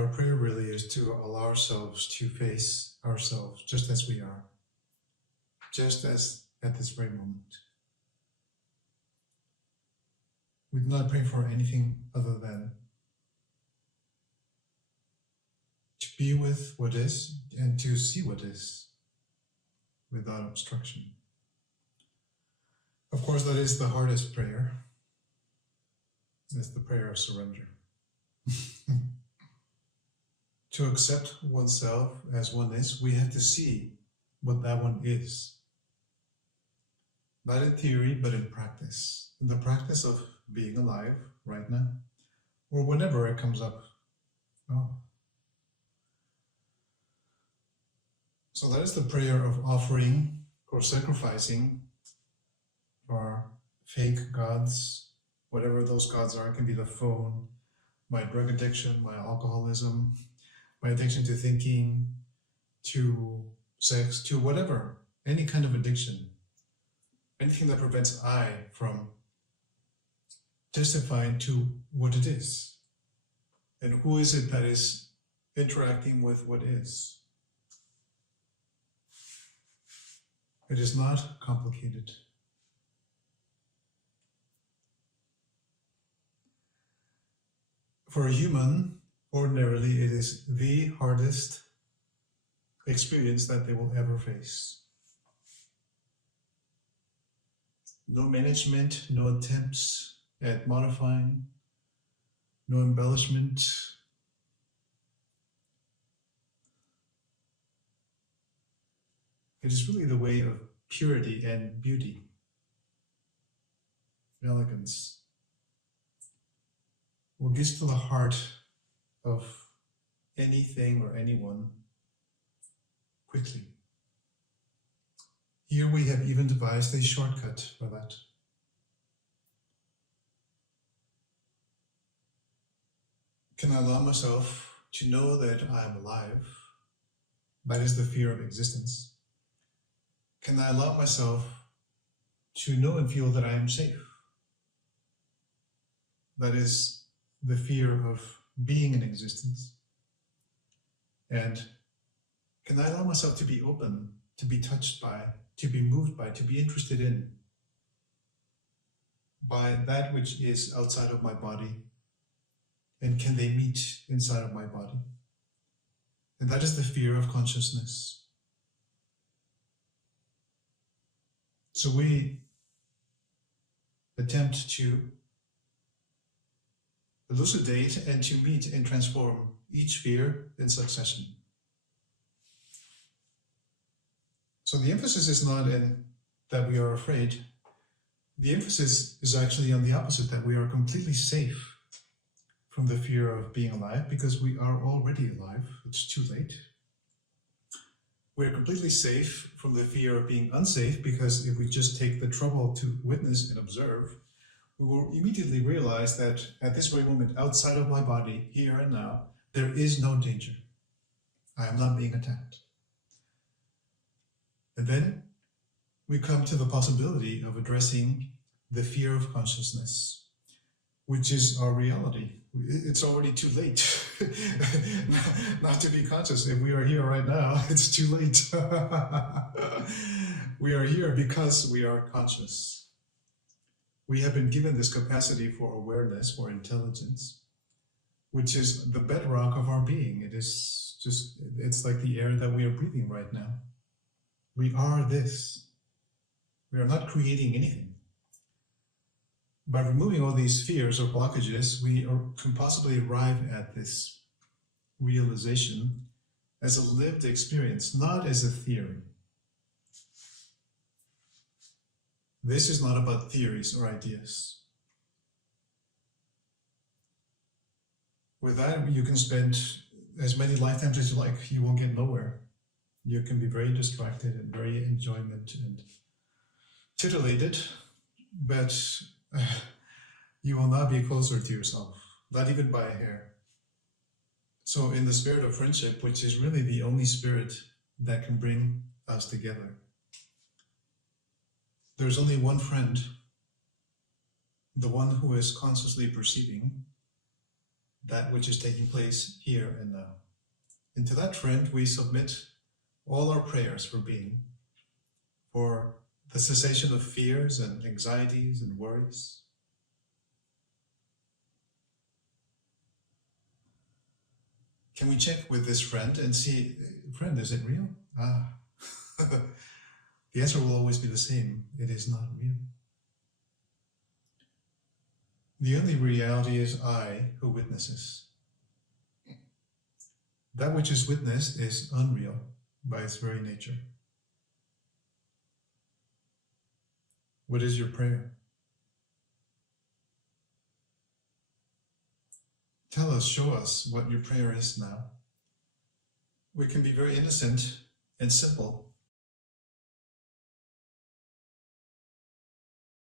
our prayer really is to allow ourselves to face ourselves just as we are, just as at this very moment. We do not pray for anything other than to be with what is and to see what is without obstruction. Of course, that is the hardest prayer. It's the prayer of surrender. To accept oneself as one is, we have to see what that one is. Not in theory, but in practice. In the practice of being alive right now, or whenever it comes up. Oh. So that is the prayer of offering or sacrificing our fake gods, whatever those gods are. It can be the phone, my drug addiction, my alcoholism, my addiction to thinking, to sex, to whatever, any kind of addiction, anything that prevents I from testifying to what it is. And who is it that is interacting with what is? It is not complicated. For a human, ordinarily, it is the hardest experience that they will ever face. No management, no attempts at modifying, no embellishment. It is really the way of purity and beauty, elegance. What gets to the heart of anything or anyone quickly. Here we have even devised a shortcut for that. Can I allow myself to know that I am alive? That is the fear of existence. Can I allow myself to know and feel that I am safe? That is the fear of being in existence. And can I allow myself to be open, to be touched by, to be moved by, to be interested in by that which is outside of my body? And can they meet inside of my body? And that is the fear of consciousness. So we attempt to elucidate and to meet and transform each fear in succession. So the emphasis is not in that we are afraid. The emphasis is actually on the opposite, that we are completely safe from the fear of being alive, because we are already alive. It's too late. We're completely safe from the fear of being unsafe, because if we just take the trouble to witness and observe, we will immediately realize that at this very moment, outside of my body, here and now, there is no danger. I am not being attacked. And then we come to the possibility of addressing the fear of consciousness, which is our reality. It's already too late not to be conscious. If we are here right now, it's too late. We are here because we are conscious. We have been given this capacity for awareness, for intelligence, which is the bedrock of our being. It is just, it's like the air that we are breathing right now. We are this. We are not creating anything. By removing all these fears or blockages, we can possibly arrive at this realization as a lived experience, not as a theory. This is not about theories or ideas. With that, you can spend as many lifetimes as you like. You will get nowhere. You can be very distracted and very enjoyment and titillated, but you will not be closer to yourself, not even by a hair. So in the spirit of friendship, which is really the only spirit that can bring us together, there's only one friend, the one who is consciously perceiving, that which is taking place here and now. And to that friend we submit all our prayers for being, for the cessation of fears and anxieties and worries. Can we check with this friend and see, friend, is it real? The answer will always be the same. It is not real. The only reality is I who witnesses. That which is witnessed is unreal by its very nature. What is your prayer? Tell us, show us what your prayer is now. We can be very innocent and simple